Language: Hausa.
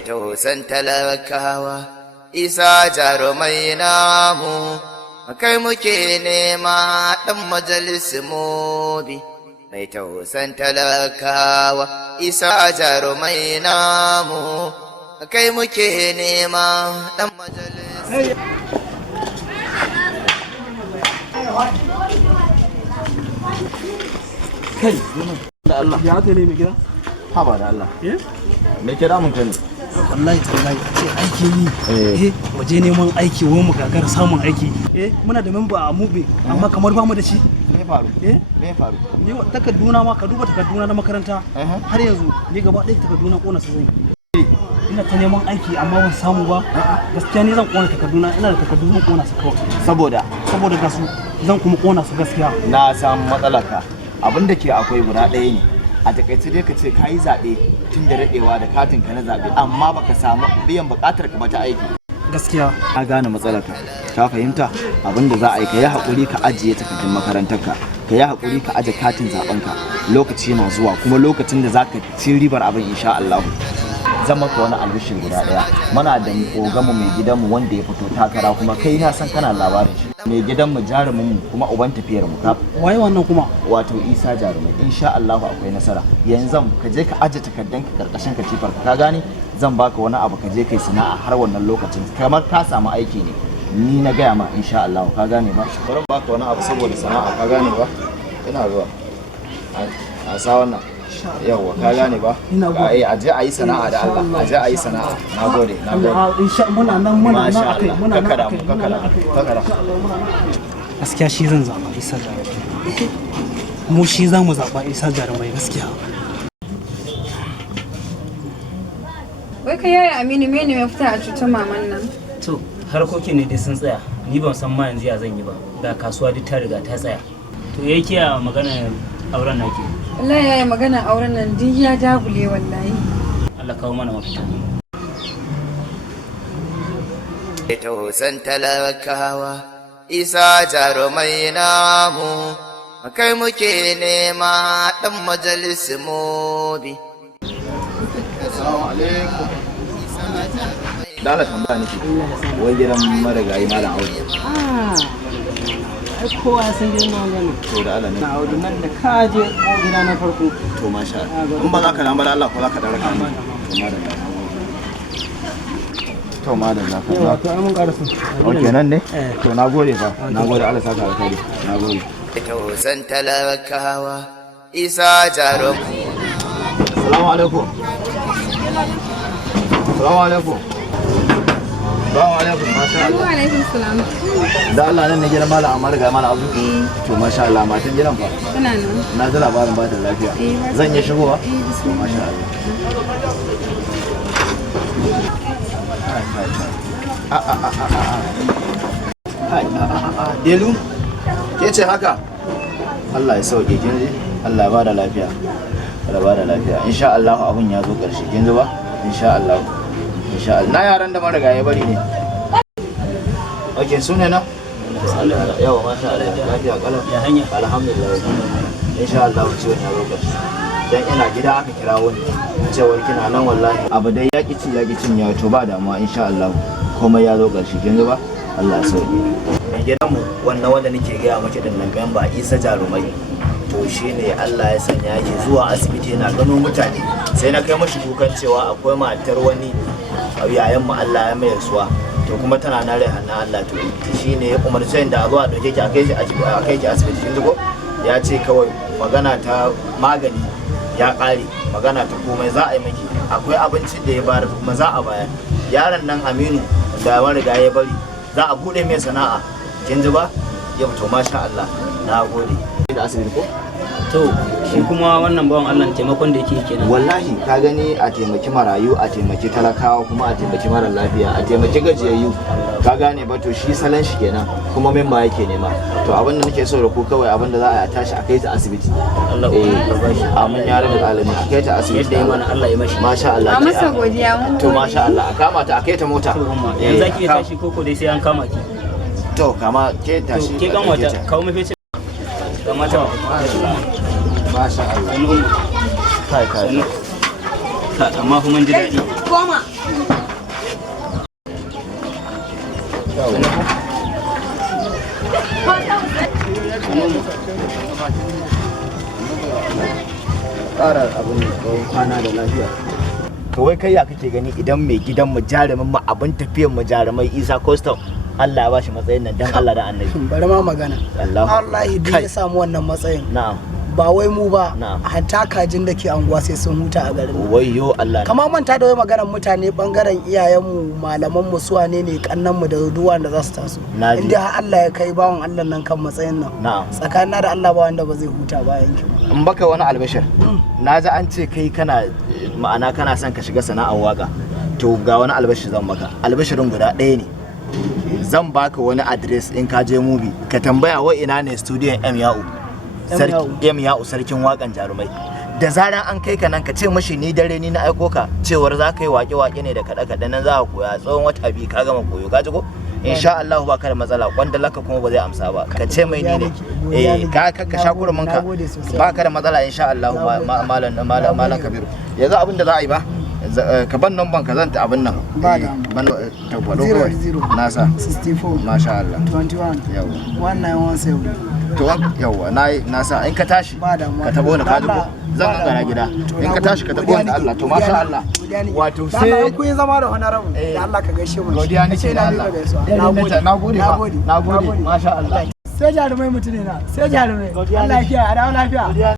Tausan talakawa, isa jarumai namu, kai muke nema ɗan majalisu mobi. Mai tausan talakawa, isa jarumai namu, kai muke nema ɗan majalisu. Kai, da Allah. Ya haka ne mai gida? Haba da Allah. Me kira mun kai ne? Wallahi tallahi ce aiki ni waje neman aiki wai mu gagara samun aiki muna da memba a mube amma kamar ba mu da shi. Me faru? Me faru? Ni takarduna ma ka duba takarduna na makaranta har yanzu ni gaba ɗaya takarduna kona su zan ina ta neman aiki amma ban samu ba gaskiya ni zan kona takarduna ina da takardu zan kona su kawai saboda ga su zan kuma kona su gaskiya na samu matsalaka abin da ke akwai guda ɗaya ne a takaice dai ka ce ka yi zaɓe tun da daɗewa da katin ka na zaɓe amma baka samu biyan buƙatar ka ba ta aiki gaskiya ka gane matsalarka ka fahimta abin da za a yi ka yi haƙuri ka ajiye takardun makarantarka ka yi haƙuri ka aje katin zaɓenka lokaci na zuwa kuma lokacin da za ka ci ribar abin insha Allah zan maka wani albishin guda ɗaya muna da ogamu mai gidanmu wanda ya fito takara kuma kai na san kana labarin shi mai gidanmu jarumin mu kuma uban tafiyar mu waye wannan kuma wato isa jarumai insha Allah akwai nasara yanzu ka je ka aje takardun ka karkashin katifar ka gane zan baka wani abu ka je kai sana'a har wannan lokacin kamar ka samu aiki ne ni na gaya ma insha Allah ka gane ba bari baka wani abu saboda sana'a ka gane ba ina zuwa a sa wannan yawa ka gane ba aje a yi sana'a da Allah aje a yi sana'a nagode insha muna nan akai muna nan kakara gaskiya shi zan zaba isa jarumai mu shi za mu zaba isa jarumai gaskiya wai ka yaya Aminu mene mai fita a cutar maman nan to harkokin ne dai sun tsaya ni ban san ma yanzu ya zan yi ba ga kasuwa duk ta riga ta tsaya to yake a magana auren nake wallahi yayi magana auren nan duk ya dagule wallahi Allah kawo mana mafita Tausan talakawa, isa jarumai namu, kai muke nema ɗan majalisu mobi. Assalamu alaikum. Dala tambaya nake. Wai gidan marigayi malam Audu. ai kowa ya san gidan nan gani To da Allah ne. na Audu nan da ka je gida na farko To masha Allah. In ba za ka lambar Allah ko za ka dara ka ni. To madalla. yawa to mun karasu Okay nan ne? To nagode fa. Nagode Allah saka alkhairi. Nagode. Tausan talakawa, isa jarumai. Assalamu alaikum. Assalamu alaikum. Assalamu alaikum. Masha Allah. wa alaikum salam Da Allah nan ne gidan malam Amar ga malam Abu. To masha Allah matan gidan fa. kana nan Na ji labarin ba ta lafiya. Zan iya shigowa? To masha Allah. Delu, ke ce haka? Allah ya sauke kin ji? Allah ba da lafiya. Allah ba da lafiya. Insha Allah abun ya zo ƙarshe. Kin ji ba? Insha Allah. Insha Allah. Na yaran da mariga ya bari ne. Okay, sune na? Yawa masha Allah. Lafiya kalau. ya hanya Alhamdulillah. Insha Allah ciwon ya zo ƙarshe. Dan ina gida aka kira wani cewar kina nan wallahi abu dai ya ki cin ya to ba damuwa insha Allah komai ya zo ƙarshe kin ji ba Allah ya sauke mai gidanmu wannan wanda nake gaya miki din nan memba Isa Jarumai to shine Allah ya sanya yake zuwa asibiti yana gano mutane sai na kai mashi kukan cewa akwai matar wani yayan mu Allah ya mai rasuwa to kuma tana na rai hannun Allah to shine ya umarce da a zo a dauke ki a kai ki asibiti kin ji ko ya ce kawai magana ta magani ya ƙare magana ta komai za a yi miki akwai abincin da ya bayar kuma za a bayar yaron nan Aminu da mariga ya bari za a bude mai sana'a kin ji ba ya fito masha Allah na gode da asibiti ko to shi kuma wannan bawan Allah taimakon da yake kenan wallahi ka gani a taimaki marayu a taimaki talakawa kuma a taimaki mara lafiya a taimaki gajiyayyu ka gane ba to shi salon shi kenan kuma memba yake nema to abin da nake so da ku kawai abin da za a tashi a kai ta asibiti Allah ya bashi amin ya rabu alamin a kai ta asibiti yadda ya mana Allah ya mashi masha Allah a masa godiya mun to masha Allah a kama ta a kai ta mota yanzu zaki iya tashi koko dai sai an kama ki to kama ke tashi ke gan wata kawo mafi ce kamata masha Allah sannu kai sannu amma kuma ji daɗi goma ƙara abin tsawon kwana da lafiya. Kawai kai ya kake gani idan mai gidan mu jarumin mu abin tafiyan mu jarumai Isa Custom Allah ya bashi matsayin nan dan Allah da Annabi. Bari ma magana. Wallahi duk ya samu wannan matsayin. Na'am. Ba wai mu ba, hatta kajin da ke anguwa sai sun huta a garin. Wayyo Allah. Kama manta da wai maganar mutane bangaren iyayenmu, malamanmu, su wane ne kannanmu da duwan da za su taso. Inda har Allah ya kai bawan Allah nan kan matsayin nan. Tsakanin da Allah ba wanda ba zai huta ba yankin. In baka wani albashir. Na ji an ce kai kana ma'ana kana son ka shiga sana'ar waka. To ga wani albashir zan maka. Albashirin guda ɗaya ne. Zan baka wani address in ka je movie ka tambaya wa ina ne studio M Ya'u. Ya'u sarkin wakan jarumai. Da zaran an kai ka nan ka ce mashi ni dare ni na aiko ka cewar za ka yi wake-wake ne da kaɗe-kaɗe nan za ka koya tsawon wata biyu ka gama koyo ka ji ko? Insha Allah ba ka da matsala wanda laka kuma ba zai amsa ba ka ce mai ni ne ka sha kurumin ka ba ka da matsala insha Allah malam Kabiru yanzu abin da za a yi ba ka ban nan ban ka zanta abin nan ba da ban tabbado kawai nasa 64 masha Allah 21 yawa 1917 to yawa na sa in ka tashi ka tabo ni ka dubo zan gangara gida in ka tashi ka tabo ni Allah to masha Allah wato sai ku yi zama da honorable da Allah ka gaishe mu godiya nake da Allah nagode masha Allah sai jarumai mutune na sai jarumai Allah ya kiyaye a dawo lafiya